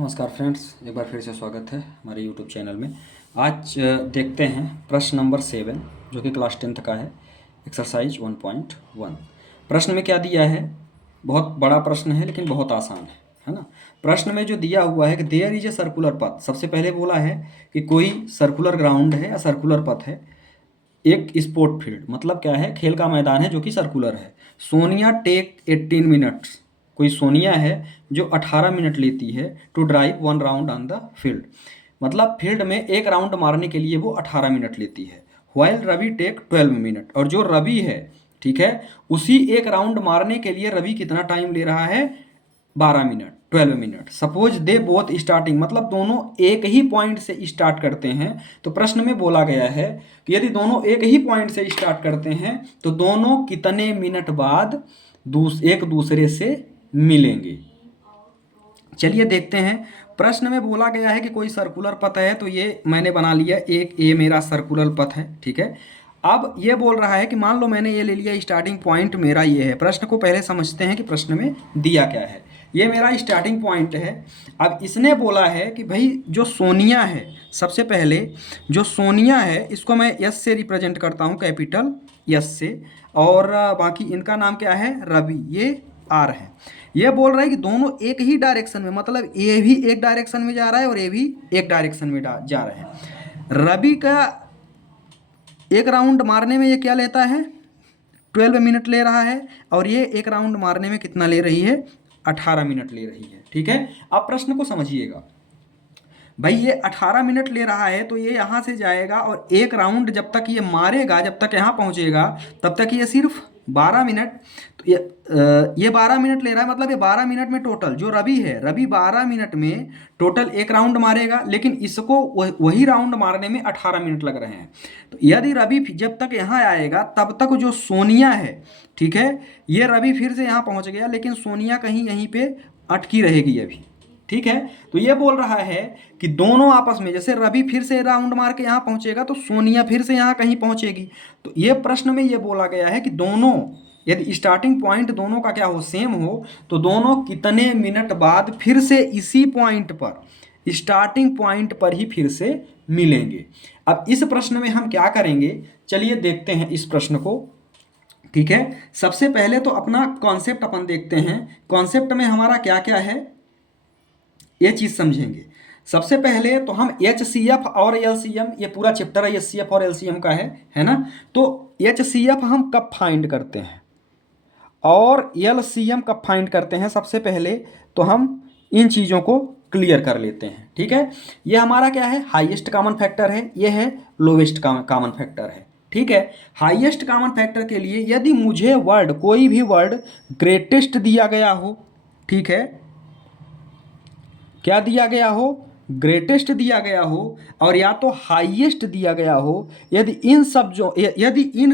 नमस्कार फ्रेंड्स, एक बार फिर से स्वागत है हमारे यूट्यूब चैनल में। आज देखते हैं प्रश्न नंबर 7 जो कि क्लास 10th का है, एक्सरसाइज 1.1। प्रश्न में क्या दिया है? बहुत बड़ा प्रश्न है लेकिन बहुत आसान है ना। प्रश्न में जो दिया हुआ है कि देयर इज ए सर्कुलर पथ। सबसे पहले बोला है कि कोई सर्कुलर ग्राउंड है या सर्कुलर पथ है, एक स्पोर्ट फील्ड मतलब क्या है, खेल का मैदान है जो कि सर्कुलर है। सोनिया टेक 18 मिनट्स, कोई सोनिया है जो 18 मिनट लेती है to drive 1 round on the field, मतलब फील्ड में एक राउंड मारने के लिए वो 18 मिनट लेती है। वाइल रवि टेक 12 मिनट, और जो रवि है, ठीक है, उसी एक राउंड मारने के लिए रवि कितना टाइम ले रहा है? 12 minute, 12 minute. Suppose they both starting, मतलब दोनों एक ही पॉइंट से स्टार्ट करते हैं। तो प्रश्न में बोला गया है कि यदि दोनों एक ही पॉइंट से स्टार्ट करते हैं तो दोनों कितने मिनट बाद एक दूसरे से मिलेंगे। चलिए देखते हैं। प्रश्न में बोला गया है कि कोई सर्कुलर पथ है, तो ये मैंने बना लिया, एक ये मेरा सर्कुलर पथ है, ठीक है। अब ये बोल रहा है कि मान लो मैंने ये ले लिया, स्टार्टिंग पॉइंट मेरा ये है। प्रश्न को पहले समझते हैं कि प्रश्न में दिया क्या है। ये मेरा स्टार्टिंग पॉइंट है। अब इसने बोला है कि भाई जो सोनिया है, सबसे पहले जो सोनिया है इसको मैं यस से रिप्रेजेंट करता हूँ, कैपिटल यस से, और बाकी इनका नाम क्या है? रवि, ये आर है। ये बोल रहा है कि दोनों एक ही डायरेक्शन में, मतलब ये भी एक डायरेक्शन में जा रहा है और ये भी एक डायरेक्शन में जा रहे हैं। रवि का एक राउंड मारने में ये क्या लेता है? 12 मिनट ले रहा है, और ये एक राउंड मारने में कितना ले रही है? 18 मिनट ले रही है, ठीक है। अब प्रश्न को समझिएगा भाई, ये 18 मिनट ले रहा है तो ये यहाँ से जाएगा और एक राउंड जब तक ये मारेगा, जब तक यहाँ पहुँचेगा, तब तक ये सिर्फ 12 मिनट। तो ये 12 मिनट ले रहा है, मतलब ये 12 मिनट में टोटल जो रवि है, रवि 12 मिनट में टोटल एक राउंड मारेगा, लेकिन इसको वही राउंड मारने में 18 मिनट लग रहे हैं। तो यदि रवि जब तक यहाँ आएगा तब तक जो सोनिया है, ठीक है, ये रवि फिर से यहाँ पहुँच गया, लेकिन सोनिया कहीं यहीं पे अटकी रहेगी अभी, ठीक है। तो ये बोल रहा है कि दोनों आपस में, जैसे रवि फिर से राउंड मार के यहाँ पहुंचेगा तो सोनिया फिर से यहाँ कहीं पहुंचेगी। तो ये प्रश्न में ये बोला गया है कि दोनों, यदि स्टार्टिंग पॉइंट दोनों का क्या हो? सेम हो, तो दोनों कितने मिनट बाद फिर से इसी पॉइंट पर, स्टार्टिंग पॉइंट पर ही फिर से मिलेंगे। अब इस प्रश्न में हम क्या करेंगे, चलिए देखते हैं इस प्रश्न को, ठीक है। सबसे पहले तो अपना कॉन्सेप्ट अपन देखते हैं। कॉन्सेप्ट में हमारा क्या क्या है ये चीज समझेंगे। सबसे पहले तो हम HCF और LCM, ये पूरा चैप्टर HCF और LCM का है ना। तो HCF हम कब फाइंड करते हैं और LCM कब फाइंड करते हैं, सबसे पहले तो हम इन चीज़ों को क्लियर कर लेते हैं, ठीक है। ये हमारा क्या है? हाईएस्ट कॉमन फैक्टर है, ये है लोवेस्ट कॉमन फैक्टर है, ठीक है। हाईएस्ट कॉमन फैक्टर के लिए यदि मुझे वर्ड, कोई भी वर्ड ग्रेटेस्ट दिया गया हो, ठीक है, क्या दिया गया हो? ग्रेटेस्ट दिया गया हो, और या तो हाईएस्ट दिया गया हो, यदि इन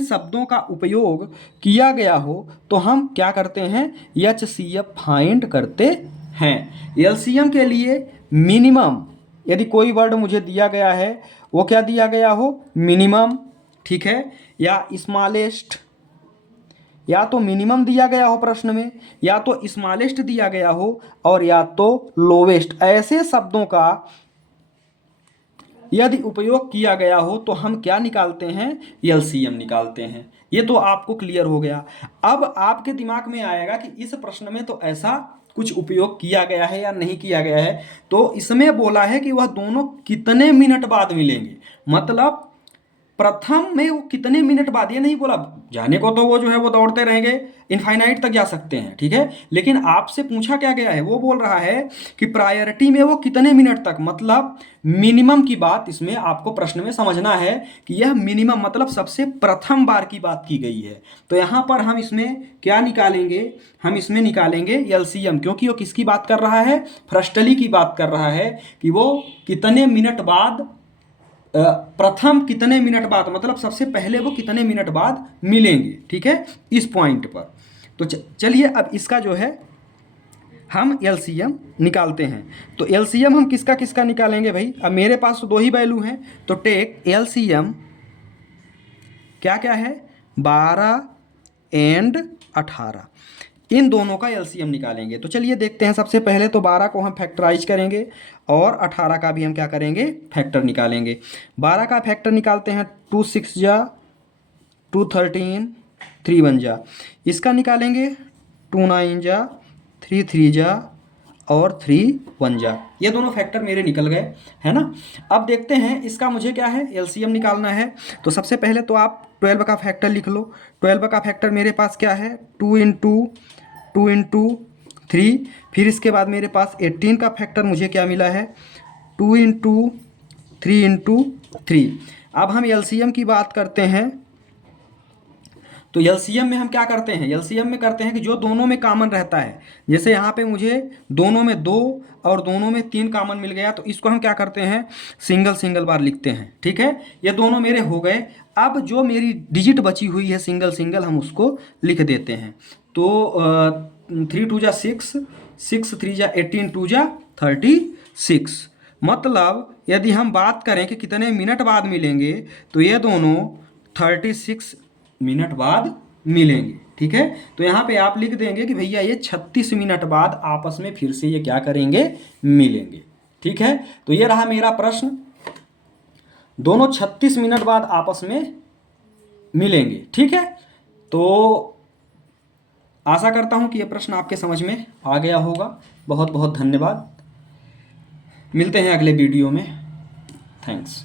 शब्दों का उपयोग किया गया हो तो हम क्या करते हैं? HCF फाइंड करते हैं। LCM के लिए मिनिमम, यदि कोई वर्ड मुझे दिया गया है, वो क्या दिया गया हो? मिनिमम, ठीक है, या स्मॉलेस्ट, या तो मिनिमम दिया गया हो प्रश्न में, या तो स्मॉलेस्ट दिया गया हो, और या तो लोवेस्ट, ऐसे शब्दों का यदि उपयोग किया गया हो तो हम क्या निकालते हैं? LCM निकालते हैं। ये तो आपको क्लियर हो गया। अब आपके दिमाग में आएगा कि इस प्रश्न में तो ऐसा कुछ उपयोग किया गया है या नहीं किया गया है। तो इसमें बोला है कि वह दोनों कितने मिनट बाद मिलेंगे, मतलब प्रथम में वो कितने मिनट बाद, ये नहीं बोला। जाने को तो वो जो है वो दौड़ते रहेंगे, इनफाइनाइट तक जा सकते हैं, ठीक है। लेकिन आपसे पूछा क्या गया है, वो बोल रहा है कि प्रायोरिटी में वो कितने मिनट तक, मतलब मिनिमम की बात इसमें आपको प्रश्न में समझना है कि यह मिनिमम मतलब सबसे प्रथम बार की बात की गई है। तो यहाँ पर हम इसमें क्या निकालेंगे? हम इसमें निकालेंगे LCM, क्योंकि वो किसकी बात कर रहा है? फर्स्टली की बात कर रहा है कि वो कितने मिनट बाद, प्रथम कितने मिनट बाद, मतलब सबसे पहले वो कितने मिनट बाद मिलेंगे, ठीक है, इस पॉइंट पर। तो चलिए अब इसका जो है हम LCM निकालते हैं। तो LCM हम किसका किसका निकालेंगे भाई? अब मेरे पास तो दो ही वैल्यू हैं, तो टेक LCM क्या क्या है? 12 एंड 18। इन दोनों का एलसीएम निकालेंगे। तो चलिए देखते हैं। सबसे पहले तो 12 को हम फैक्टराइज करेंगे और 18 का भी हम क्या करेंगे, फैक्टर निकालेंगे। 12 का फैक्टर निकालते हैं, 2 6 जा 2 13 3 1 जा। इसका निकालेंगे 2 9 जा 3 3 जा और 3 1 जा। ये दोनों फैक्टर मेरे निकल गए, है ना। अब देखते हैं इसका मुझे क्या है, एलसीएम निकालना है। तो सबसे पहले तो आप 12 का फैक्टर लिख लो। 12 का फैक्टर मेरे पास क्या है, 2 इंटू 3। फिर इसके बाद मेरे पास 18 का फैक्टर मुझे क्या मिला है, 2 इंटू 3। अब हम एलसीएम की बात करते हैं। तो एलसीएम में हम क्या करते हैं, एलसीएम में करते हैं कि जो दोनों में कॉमन रहता है, जैसे यहाँ पे मुझे दोनों में 2 और दोनों में 3 कॉमन मिल गया, तो इसको हम क्या करते हैं, सिंगल बार लिखते हैं। ठीक है, ये दोनों मेरे हो गए। अब जो मेरी डिजिट बची हुई है सिंगल हम उसको लिख देते हैं। तो 3 2 जा 6, 6 3 जा 18, 2 जा 36। मतलब यदि हम बात करें कि कितने मिनट बाद मिलेंगे, तो ये दोनों 36 मिनट बाद मिलेंगे। ठीक है, तो यहाँ पे आप लिख देंगे कि भैया ये 36 मिनट बाद आपस में फिर से ये क्या करेंगे, मिलेंगे। ठीक है, तो ये रहा मेरा प्रश्न, दोनों 36 मिनट बाद आपस में मिलेंगे। ठीक है, तो आशा करता हूँ कि यह प्रश्न आपके समझ में आ गया होगा। बहुत बहुत धन्यवाद, मिलते हैं अगले वीडियो में। थैंक्स।